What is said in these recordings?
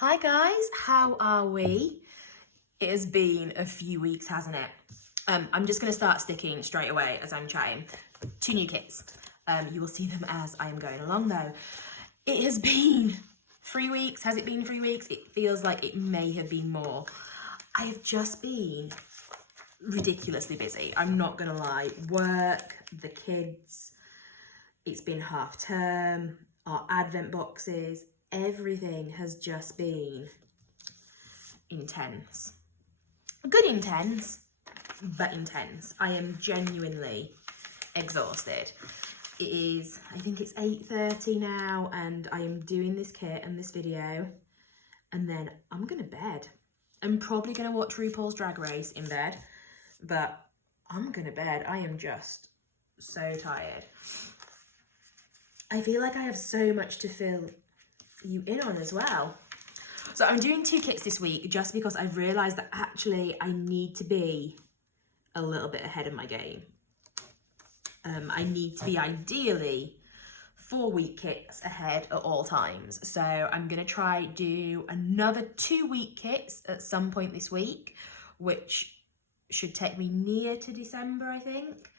Hi guys, how are we? It has been a few weeks, hasn't it? I'm just going to start sticking straight away as I'm chatting. 2 new kits. You will see them as I'm going along though. It has been 3 weeks. Has it been 3 weeks? It feels like it may have been more. I have just been ridiculously busy. I'm not going to lie. Work, the kids, it's been half term, our advent boxes, everything has just been intense. Good intense, but intense. I am genuinely exhausted. It is, I think it's 8:30 now, and I am doing this kit and this video, and then I'm gonna bed. I'm probably gonna watch RuPaul's Drag Race in bed, but I'm gonna bed. I am just so tired. I feel like I have so much to fill you in on as well. So I'm doing 2 kits this week just because I've realised that actually I need to be a little bit ahead of my game. I need to be ideally 4-week kits ahead at all times. So I'm going to try do another 2-week kits at some point this week, which should take me near to December, I think.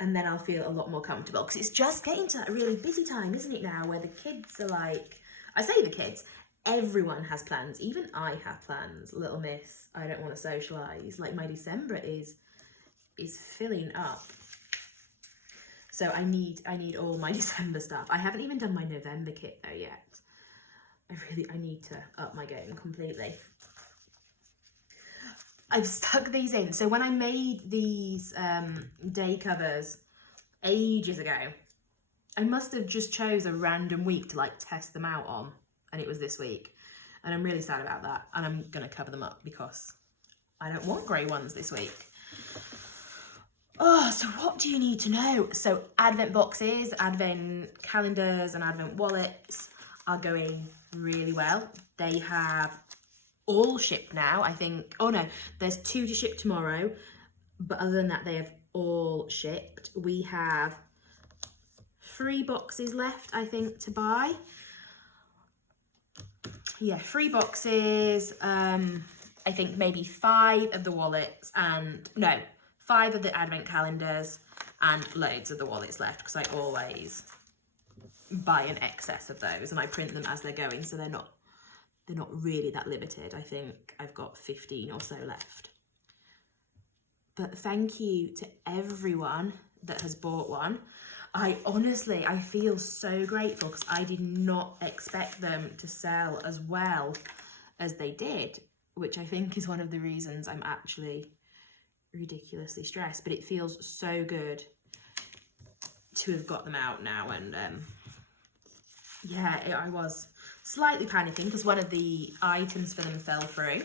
And then I'll feel a lot more comfortable because it's just getting to that really busy time, isn't it now, where the kids are like, I say the kids, everyone has plans. Even I have plans. Little miss, I don't want to socialise. Like my December is filling up. So I need all my December stuff. I haven't even done my November kit though yet. I need to up my game completely. I've stuck these in. So when I made these day covers ages ago, I must have just chose a random week to like test them out on, and it was this week. And I'm really sad about that. And I'm gonna cover them up because I don't want grey ones this week. Oh, so what do you need to know? So advent boxes, advent calendars and advent wallets are going really well. They have all shipped now, I think. Oh no, there's 2 to ship tomorrow, but other than that they have all shipped. We have 3 boxes left, I think, to buy. Yeah, 3 boxes, I think maybe 5 of the wallets and, no, 5 of the advent calendars and loads of the wallets left because I always buy an excess of those and I print them as they're going, so they're not really that limited. I think I've got 15 or so left. But thank you to everyone that has bought one. I feel so grateful because I did not expect them to sell as well as they did, which I think is one of the reasons I'm actually ridiculously stressed. But it feels so good to have got them out now. And yeah, I was slightly panicking because one of the items for them fell through.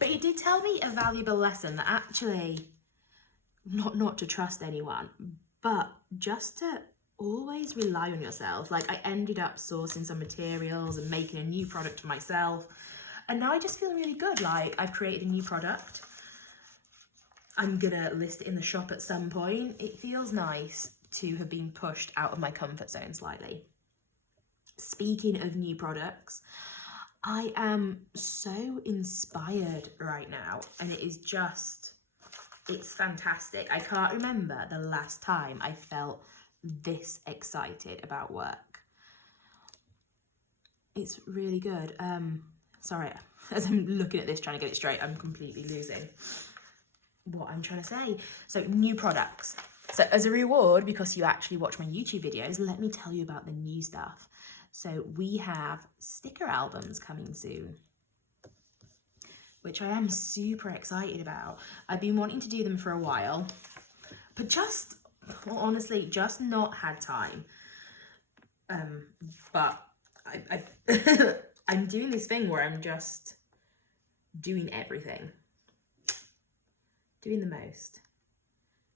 But it did tell me a valuable lesson that actually, not to trust anyone, but just to always rely on yourself. Like I ended up sourcing some materials and making a new product for myself. And now I just feel really good. Like I've created a new product. I'm gonna list it in the shop at some point. It feels nice to have been pushed out of my comfort zone slightly. Speaking of new products, I am so inspired right now and it is just, it's fantastic. I can't remember the last time I felt this excited about work. It's really good. Sorry, as I'm looking at this trying to get it straight, I'm completely losing what I'm trying to say. So new products. So as a reward, because you actually watch my YouTube videos, let me tell you about the new stuff. So we have sticker albums coming soon, which I am super excited about. I've been wanting to do them for a while, but honestly, just not had time. But I'm doing this thing where I'm just doing everything. Doing the most.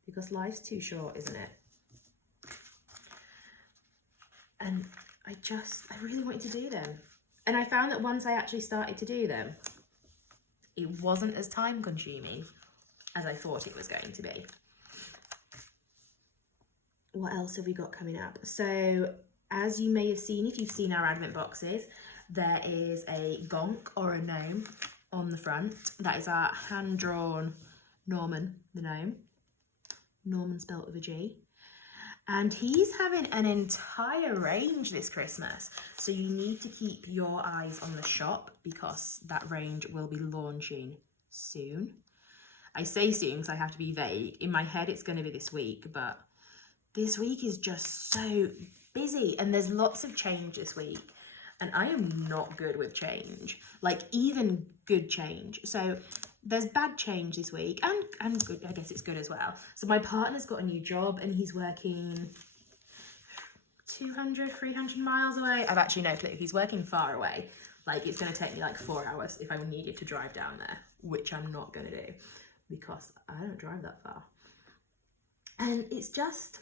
Because life's too short, isn't it? And I really wanted to do them. And I found that once I actually started to do them, it wasn't as time consuming as I thought it was going to be. What else have we got coming up? So as you may have seen, if you've seen our advent boxes, There is a gonk or a gnome on the front. That is our hand-drawn Norman, the gnome. Norman spelt with a G. And he's having an entire range this Christmas. So you need to keep your eyes on the shop because that range will be launching soon. I say soon because I have to be vague. In my head, it's going to be this week, but this week is just so busy and there's lots of change this week. And I am not good with change, like even good change. So there's bad change this week and good, I guess it's good as well. So my partner's got a new job and he's working 200, 300 miles away. I've actually no clue. He's working far away. Like it's going to take me like 4 hours if I needed to drive down there, which I'm not going to do because I don't drive that far. And it's just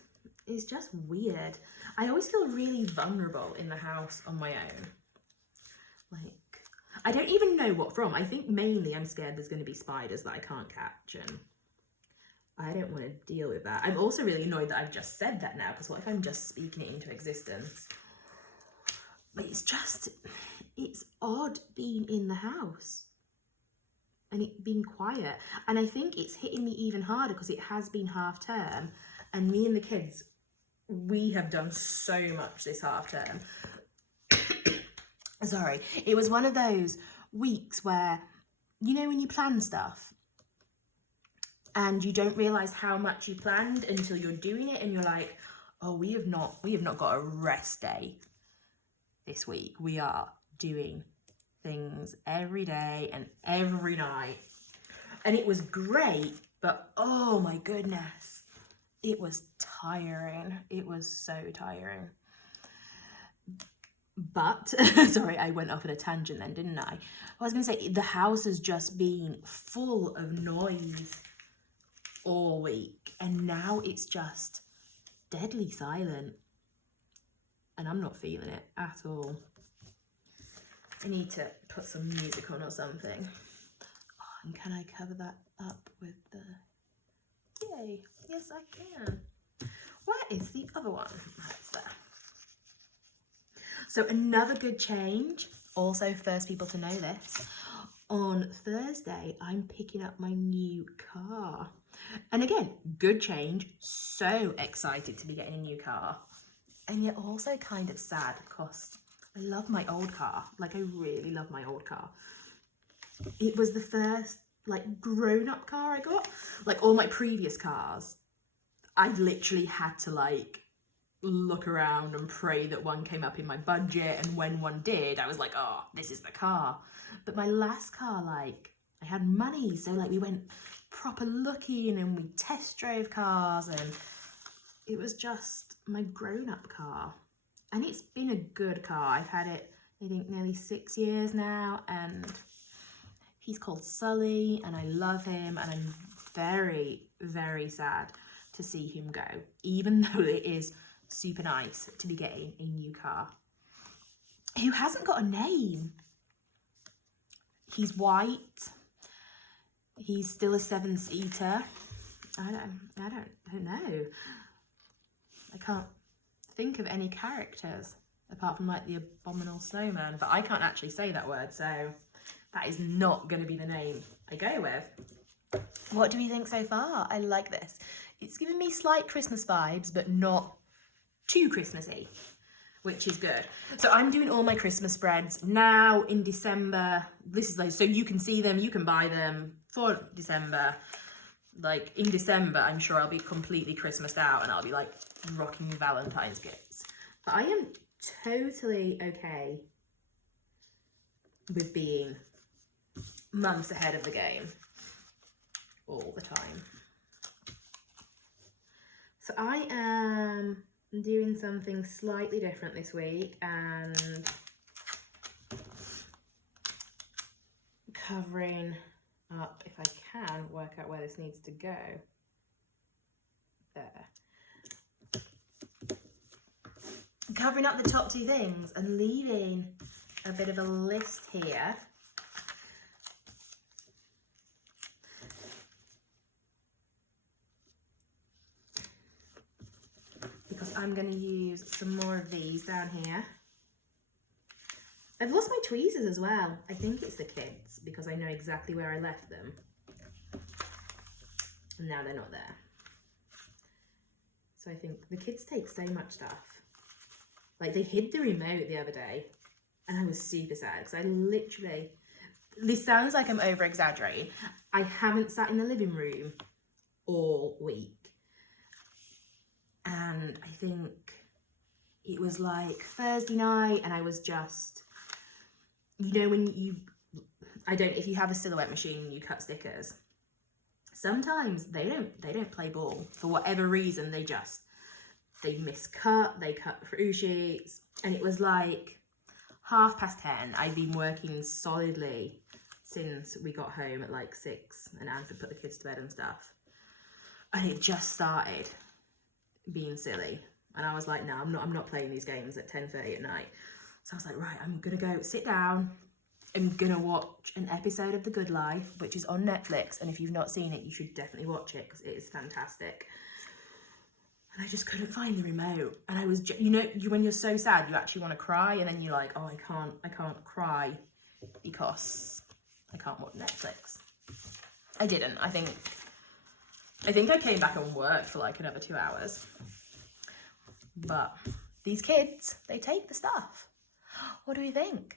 weird. I always feel really vulnerable in the house on my own. Like, I don't even know what from. I think mainly I'm scared there's going to be spiders that I can't catch and I don't want to deal with that. I'm also really annoyed that I've just said that now because what if I'm just speaking it into existence? But it's odd being in the house and it being quiet. And I think it's hitting me even harder because it has been half term and me and the kids, we have done so much this half term. Sorry, it was one of those weeks where, you know, when you plan stuff and you don't realise how much you planned until you're doing it and you're like, oh, we have not got a rest day this week. We are doing things every day and every night. And it was great, but oh my goodness, it was tiring. It was so tiring. But, sorry, I went off on a tangent then, didn't I? I was going to say, the house has just been full of noise all week. And now it's just deadly silent. And I'm not feeling it at all. I need to put some music on or something. Oh, and can I cover that up with the... Yay, yes I can. Where is the other one? That's there. So another good change, also first people to know this, on Thursday, I'm picking up my new car. And again, good change, so excited to be getting a new car. And yet also kind of sad because I love my old car. Like I really love my old car. It was the first like grown-up car I got. Like all my previous cars, I literally had to like look around and pray that one came up in my budget, and when one did I was like, oh, this is the car. But my last car, like I had money, so like we went proper looking and we test drove cars and it was just my grown-up car. And it's been a good car. I've had it I think nearly 6 years now and he's called Sully and I love him and I'm very, very sad to see him go, even though it is super nice to be getting a new car. Who hasn't got a name? He's white. He's still a 7-seater. I don't know. I can't think of any characters apart from like the abominable snowman, but I can't actually say that word, so that is not going to be the name I go with. What do we think so far? I like this. It's giving me slight Christmas vibes, but not too Christmassy, which is good. So I'm doing all my Christmas spreads now in December. This is like, so you can see them, you can buy them for December. Like in December, I'm sure I'll be completely Christmased out and I'll be like rocking Valentine's gifts. But I am totally okay with being months ahead of the game all the time. So I am doing something slightly different this week and covering up, if I can work out where this needs to go. There. Covering up the top two things and leaving a bit of a list here. Because I'm going to use some more of these down here. I've lost my tweezers as well. I think it's the kids because I know exactly where I left them. And now they're not there. So I think the kids take so much stuff. Like they hid the remote the other day and I was super sad because I literally, this sounds like I'm over exaggerating. I haven't sat in the living room all week. And I think it was like Thursday night and I was just, you know, when you, I don't, if you have a silhouette machine and you cut stickers, sometimes they don't play ball for whatever reason. They miscut, they cut through sheets, and it was like 10:30. I'd been working solidly since we got home at like 6 and Anne put the kids to bed and stuff, and it just started being silly. And I was like, no, I'm not playing these games at 10:30 at night. So I was like, right, I'm gonna go sit down. I'm gonna watch an episode of The Good Life, which is on Netflix, and if you've not seen it, you should definitely watch it because it is fantastic. And I just couldn't find the remote, and I was, you know, when you're so sad, you actually want to cry, and then you're like, oh, I can't cry because I can't watch Netflix. I didn't. I think I came back and worked for like another 2 hours. But these kids, they take the stuff. What do we think?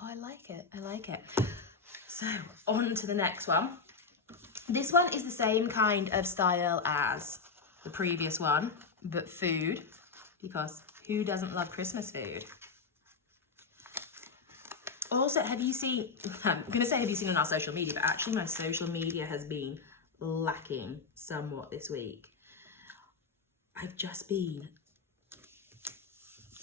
Oh, I like it. I like it. So on to the next one. This one is the same kind of style as the previous one, but food, because who doesn't love Christmas food? Also, have you seen, I'm going to say have you seen on our social media, but actually my social media has been lacking somewhat this week. I've just been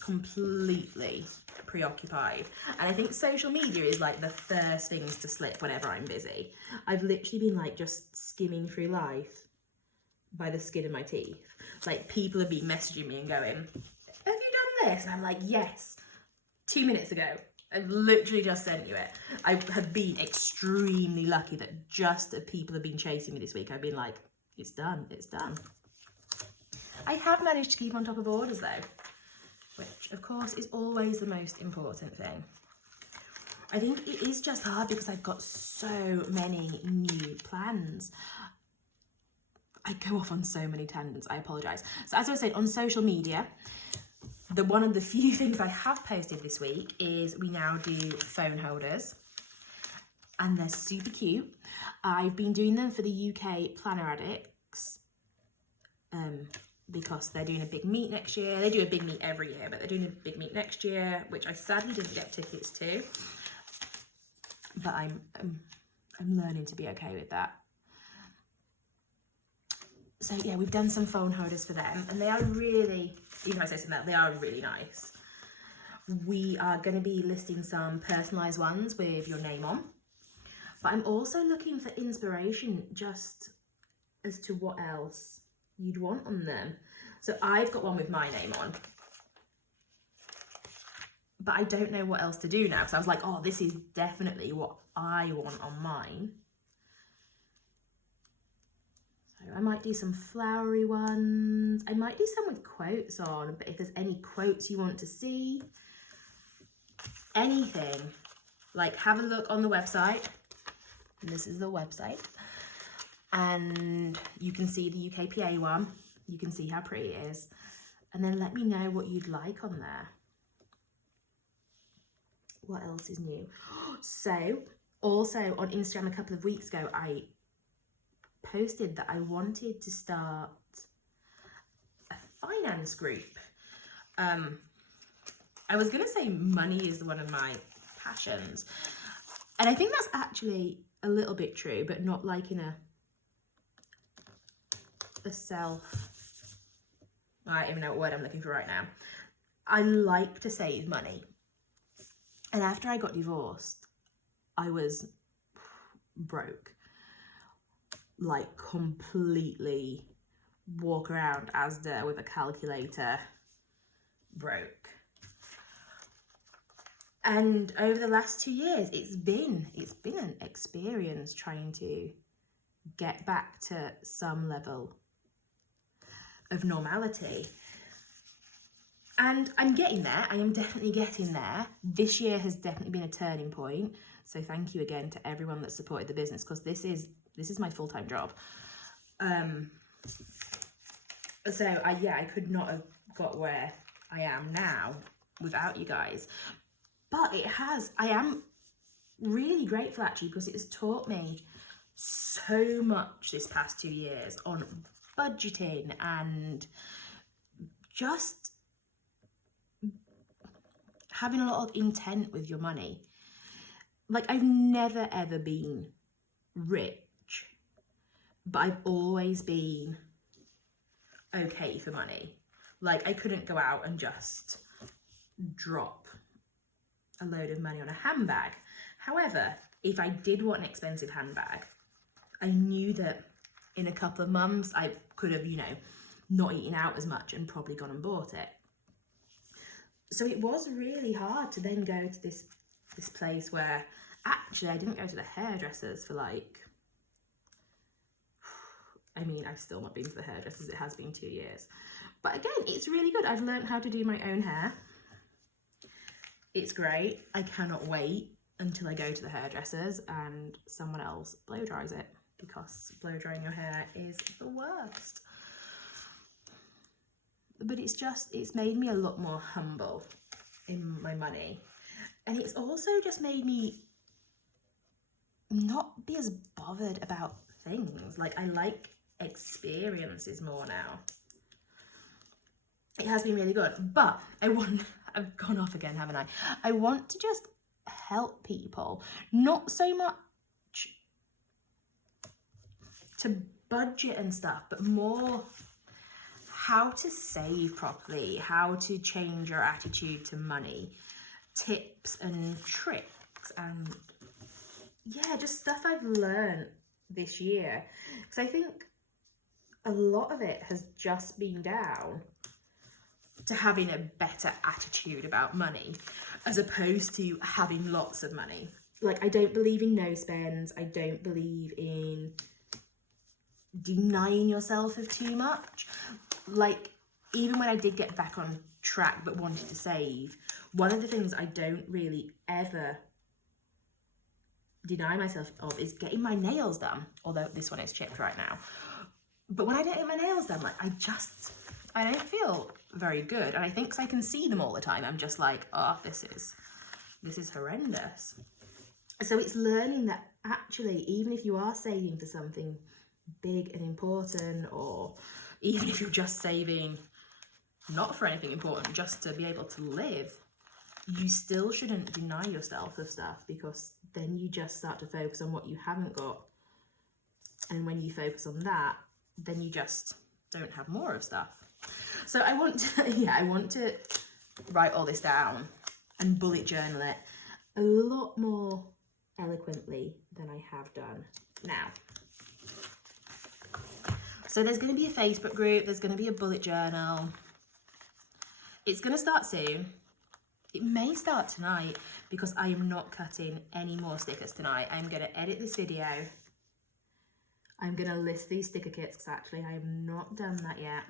completely preoccupied, and I think social media is like the first things to slip whenever I'm busy. I've literally been like just skimming through life by the skin of my teeth. Like people have been messaging me and going, have you done this? And I'm like, yes, 2 minutes ago. I've literally just sent you it. I have been extremely lucky that just people have been chasing me this week. I've been like, it's done, it's done. I have managed to keep on top of orders though, which of course is always the most important thing. I think it is just hard because I've got so many new plans. I go off on so many tangents, I apologise. So as I was saying, on social media, one of the few things I have posted this week is we now do phone holders, and they're super cute. I've been doing them for the UK Planner Addicts, because they're doing a big meet next year. They do a big meet every year, but they're doing a big meet next year, which I sadly didn't get tickets to, but I'm learning to be okay with that. So yeah, we've done some phone holders for them, and they are really, even though I say something that, they are really nice. We are going to be listing some personalised ones with your name on, but I'm also looking for inspiration just as to what else you'd want on them. So I've got one with my name on, but I don't know what else to do now, because I was like, oh, this is definitely what I want on mine. So I might do some flowery ones. I might do some with quotes on, but if there's any quotes you want to see, anything, like have a look on the website. And this is the website. And you can see the UKPA one. You can see how pretty it is. And then let me know what you'd like on there. What else is new? So also on Instagram a couple of weeks ago, I posted that I wanted to start a finance group. I was going to say money is one of my passions. And I think that's actually a little bit true, but not like in a self, I don't even know what word I'm looking for right now. I like to save money. And after I got divorced, I was broke. Like completely walk around Asda with a calculator broke. And over the last 2 years, it's been an experience trying to get back to some level of normality. And I'm getting there. I am definitely getting there. This year has definitely been a turning point. So thank you again to everyone that supported the business, because this is my full-time job. So I could not have got where I am now without you guys. But I am really grateful actually, because it has taught me so much this past 2 years on budgeting and just having a lot of intent with your money. Like, I've never ever been rich, but I've always been okay for money. Like, I couldn't go out and just drop a load of money on a handbag. However, if I did want an expensive handbag, I knew that in a couple of months I could have, not eaten out as much and probably gone and bought it. So it was really hard to then go to this place where actually I didn't go to the hairdressers for I've still not been to the hairdressers. It has been 2 years. But again, it's really good. I've learned how to do my own hair. It's great. I cannot wait until I go to the hairdressers and someone else blow dries it, because blow drying your hair is the worst. But it's made me a lot more humble in my money. And it's also just made me not be as bothered about things. Like, I like experiences more now. It has been really good. But I've gone off again, haven't I? I want to just help people. Not so much to budget and stuff, but more how to save properly, how to change your attitude to money, tips and tricks, and just stuff I've learned this year. Because I think a lot of it has just been down to having a better attitude about money, as opposed to having lots of money. Like, I don't believe in no spends. I don't believe in denying yourself of too much. Like, even when I did get back on track but wanted to save, one of the things I don't really ever deny myself of is getting my nails done, although this one is chipped right now. But when I don't get my nails done, like, I don't feel very good. And I think 'cause I can see them all the time, I'm just like, oh, this is horrendous. So it's learning that actually, even if you are saving for something big and important, or even if you're just saving not for anything important, just to be able to live, you still shouldn't deny yourself of stuff, because then you just start to focus on what you haven't got. And when you focus on that, then you just don't have more of stuff. So I want to write all this down and bullet journal it a lot more eloquently than I have done now. So there's going to be a Facebook group, there's going to be a bullet journal. It's going to start soon. It may start tonight, because I am not cutting any more stickers tonight. I'm going to edit this video. I'm going to list these sticker kits, because actually I have not done that yet.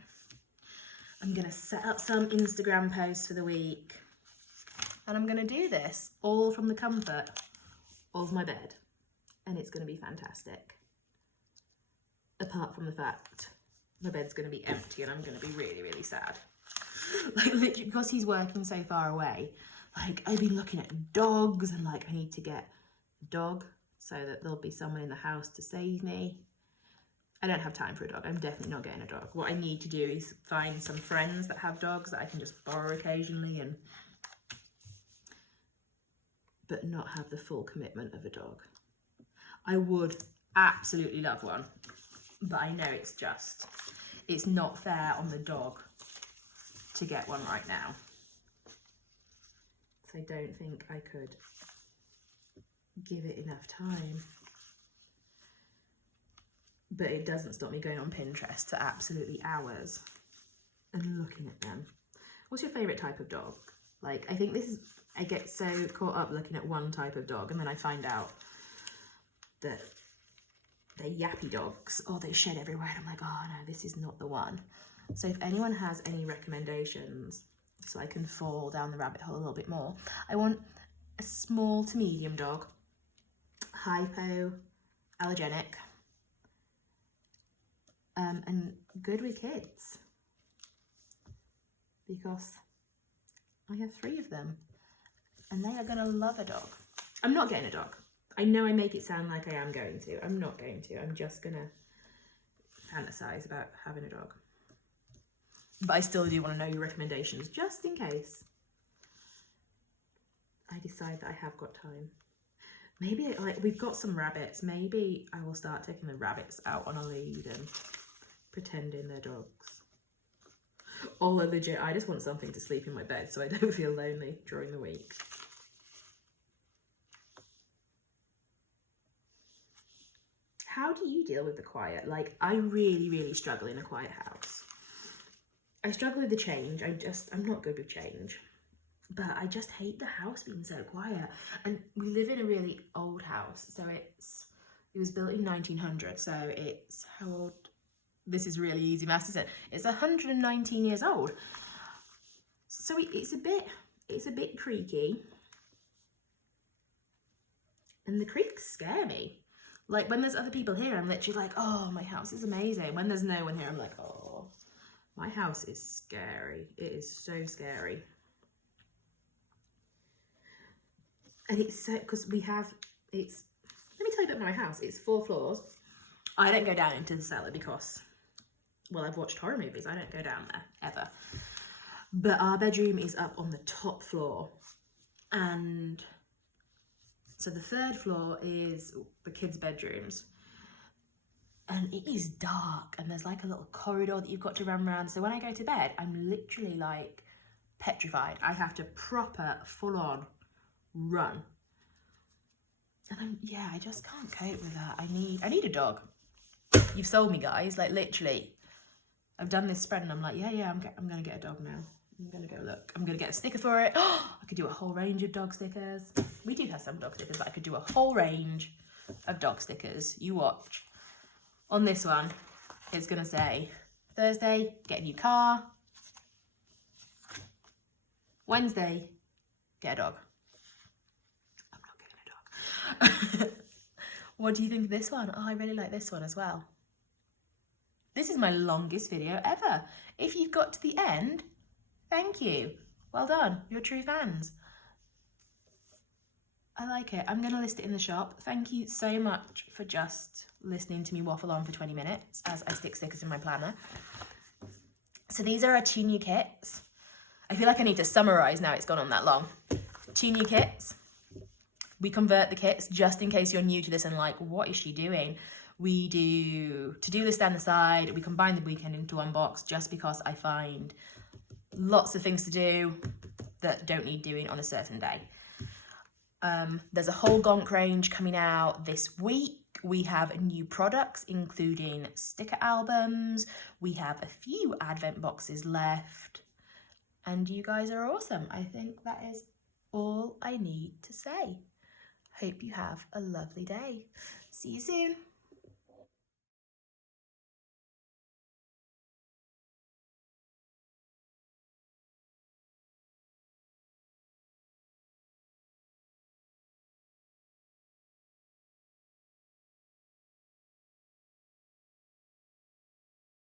I'm going to set up some Instagram posts for the week. And I'm going to do this all from the comfort of my bed. And it's going to be fantastic. Apart from the fact my bed's going to be empty and I'm going to be really, really sad. Like, literally, because he's working so far away, like, I've been looking at dogs, and like, I need to get a dog so that there'll be someone in the house to save me. I don't have time for a dog. I'm definitely not getting a dog. What I need to do is find some friends that have dogs that I can just borrow occasionally, but not have the full commitment of a dog. I would absolutely love one, but I know it's not fair on the dog to get one right now. So I don't think I could give it enough time. But it doesn't stop me going on Pinterest for absolutely hours and looking at them. What's your favourite type of dog? Like, I think I get so caught up looking at one type of dog, and then I find out that they're yappy dogs or they shed everywhere, and I'm like, oh no, this is not the one. So if anyone has any recommendations so I can fall down the rabbit hole a little bit more. I want a small to medium dog, hypoallergenic, and good with kids, because I have 3 of them and they are gonna love a dog. I'm not getting a dog. I know I make it sound like I am going to. I'm not going to. I'm just gonna fantasize about having a dog. But I still do want to know your recommendations, just in case I decide that I have got time. Maybe, like, we've got some rabbits. Maybe I will start taking the rabbits out on a lead and pretending they're dogs. Or legit, I just want something to sleep in my bed so I don't feel lonely during the week. How do you deal with the quiet? Like, I really struggle in a quiet house. I struggle with the change. I'm not good with change. But I just hate the house being so quiet. And we live in a really old house. So it was built in 1900. So it's, how old? This is really easy maths, isn't it? It's 119 years old. So it's a bit creaky. And the creaks scare me. Like, when there's other people here, I'm literally like, oh, my house is amazing. When there's no one here, I'm like, oh, my house is scary. It is so scary. And it's so, because let me tell you about my house. It's 4 floors. I don't go down into the cellar because, well, I've watched horror movies. I don't go down there, ever. But our bedroom is up on the top floor. And so the 3rd floor is the kids' bedrooms. And it is dark, and there's like a little corridor that you've got to run around. So when I go to bed, I'm literally like petrified. I have to proper, full on run. And I just can't cope with that. I need a dog. You've sold me, guys. Like, literally, I've done this spread and I'm like, yeah, I'm gonna get a dog now. I'm gonna go look. I'm gonna get a sticker for it. I could do a whole range of dog stickers. We do have some dog stickers, but I could do a whole range of dog stickers. You watch. On this one, it's gonna say, Thursday, get a new car. Wednesday, get a dog. I'm not getting a dog. What do you think of this one? Oh, I really like this one as well. This is my longest video ever. If you've got to the end, thank you. Well done, you're true fans. I like it. I'm going to list it in the shop. Thank you so much for just listening to me waffle on for 20 minutes as I stick stickers in my planner. So these are our 2 new kits. I feel like I need to summarize now, it's gone on that long. 2 new kits. We convert the kits, just in case you're new to this and like, what is she doing? We do to-do list down the side. We combine the weekend into one box just because I find lots of things to do that don't need doing on a certain day. There's a whole gonk range coming out this week. We have new products, including sticker albums. We have a few advent boxes left. And you guys are awesome. I think that is all I need to say. Hope you have a lovely day. See you soon.